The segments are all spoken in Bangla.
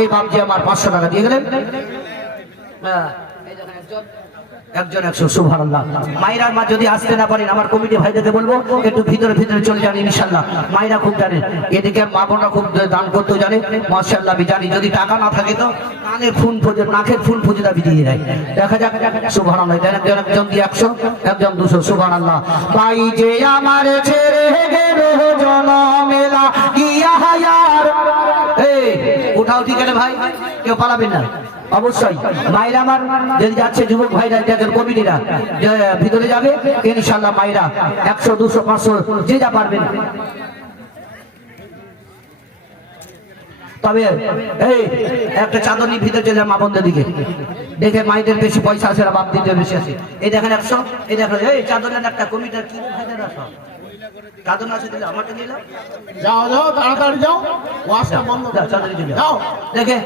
এই বাপজি আমার 500 টাকা দিয়ে গেলেন। একজন 100 সুবহানাল্লাহ। মায়েরার মা যদি আসতে না পারেন আমার কমিটি ভাইদেরকে বলবো একটু ভিতরে ভিতরে চলে যান ইনশাআল্লাহ। মায়েরা খুব জানে, এদিকে মা বোনরা খুব দান করতে জানে মাশাআল্লাহ। আমি জানি যদি টাকা না থাকে তো কানের ফুন ফুজে নাকের ফুন ফুজে দাবি দিয়ে দেয়। দেখা যাক সুবহানাল্লাহ। একজন দিয়ে 100, একজন 200 সুবহানাল্লাহ। ভাই যে আমার ছেড়ে গেল জনমেলা গিয়া হায়ার, এই উঠাও ঠিক আছে ভাই, কেউ পালাবেন না অবশ্যই। মায়েরা আমার যদি যাচ্ছে যুবক ভাইরা যাদের কমিটিরা ভিতরে যাবে ইনশাআল্লাহ মায়েরা 100 200 500 যে যা পারবেন। তবে এই একটা চাদর নিয়ে ভিতরে চলে মা বোনদের দিকে দেখে মায়েদের বেশি পয়সা আছে না বাপ দিতে বেশি আছে। এই দেখেন 100, এই দেখেন এই চাদরের একটা কমিটির কি ভাইদের আছে চাদর না আছে দিলে আমাকে দিলে যাও যাও তাড়াতাড়ি যাও, ওয়াশটা বন্ধ যাও চাদর দিলে যাও। দেখে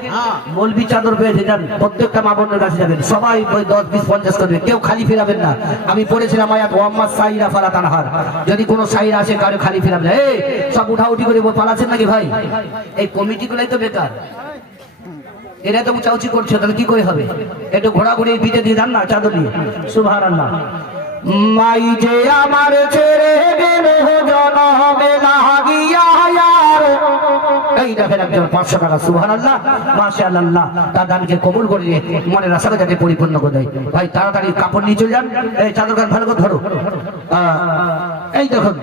মৌলবি চাদর পেয়ে যান প্রত্যেকটা মা বোনের কাছে যাবেন সবাই 10 20 50 করবে, কেউ খালি ফেরাবেন না। আমি পড়েছিলাম আয়াত ওয়াম্মা সাইরা ফালা তানহার, যদি কোনো সাইরা আসে কারো খালি ফেরাবেন। এই সব উঠাউঠি করে পালাচ্ছেন নাকি ভাই? এই কমিটিগুলাই তো বেকার, এরা তো উঁচাউচি করছে, তাহলে কি করে হবে? একটু ঘোরাঘুরি পিঠে দিয়ে যান না চাদর নিয়ে সুবহানাল্লাহ। মাই যে আমার ছেড়ে গেল জনমেলা গিয়া হায়ার, এই দেখেন একজন 500 টাকা সুবহানাল্লাহ মাশাআল্লাহ। তার দানকে কবুল করে দিয়ে মনের আশাকে যাতে পরিপূর্ণ করে দেয়। ভাই তাড়াতাড়ি কাপড় নিয়ে চলে যান, এই চাদর গান ভালো করে ধরো। এই দেখুন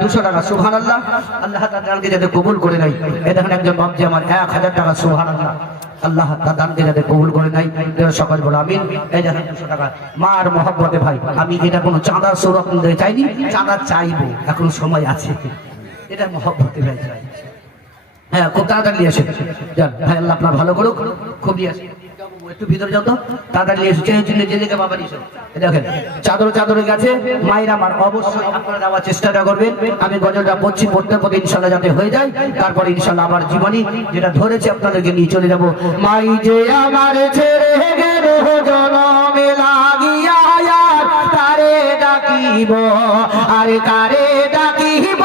200 টাকা সুবহানাল্লাহ। আল্লাহ তার দানকে যাতে কবুল করে নেয়। এই দেখেন একজন বাপজি আমার 1000 টাকা সুবহানাল্লাহ। আল্লাহ তার দানকে যাতে কবুল করে নেয় সকল বলো আমিন। এই দেখেন 200 টাকা মার মহব্বতে ভাই, আমি এটা কোনো চাঁদার সৌরভ চাইনি, চাঁদা চাইবো, এখন সময় আছে, এটা মহব্বতে ভাই চাই। হ্যাঁ খুব তাড়াতাড়ি নিয়ে আসে যান ভাই, আল্লাহ আপনার ভালো করুক। খুব নিয়ে আসে একটু ভিতরে যাও তো তাড়াতাড়ি নিয়ে এসে যেদিকে বাবা নিয়ে দেখেন চাদরে গেছে। মায়ের আমার অবশ্যই আপনারা দেওয়ার চেষ্টাটা করবেন। আমি গজলটা পড়ছি, পড়তে পড়তে ইনশাল্লাহ যাতে হয়ে যায়, তারপরে ইনশাল্লাহ আমার জীবনী যেটা ধরেছে আপনাদেরকে নিয়ে চলে যাবো। মাই যে আমার ছেড়ে গেল জনমে লাগিয়া তারে ডাকিব, আরে কারে ডাকিব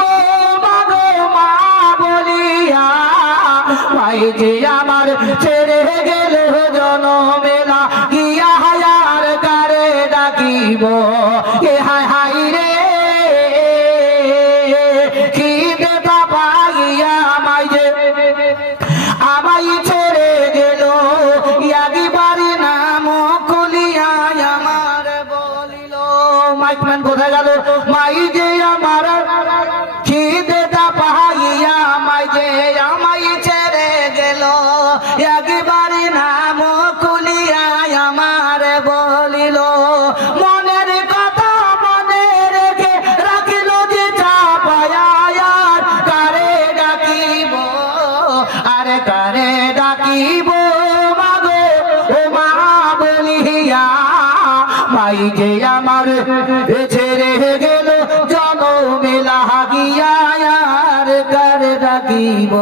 ভাই যে আমার ছেড়ে গেল জনমেলা গিয়া হায়ার কারে ডাকিব। এ হায় হাই রে খিদে পাইয়া আমায় যে আমায় ছেড়ে গেল, একবারে নাম খুলিয়া আমার বলিল। মাইকম্যান কোথায় গেল? মাই যে আমার খিদে পাইয়া আমায় যে আমায় ছেড়ে গেল, একবারে নাম খুলিয়া আমার বলিল। মনের কথা মনে রেখে রাখিল যে চাপায়ার, কারে ডাকিব আরে কারে ডাকিব মাগো ও মা বলিয়া। মাই যে আমার ছেড়ে গেল জনমেলা গিয়া কারে ডাকিব।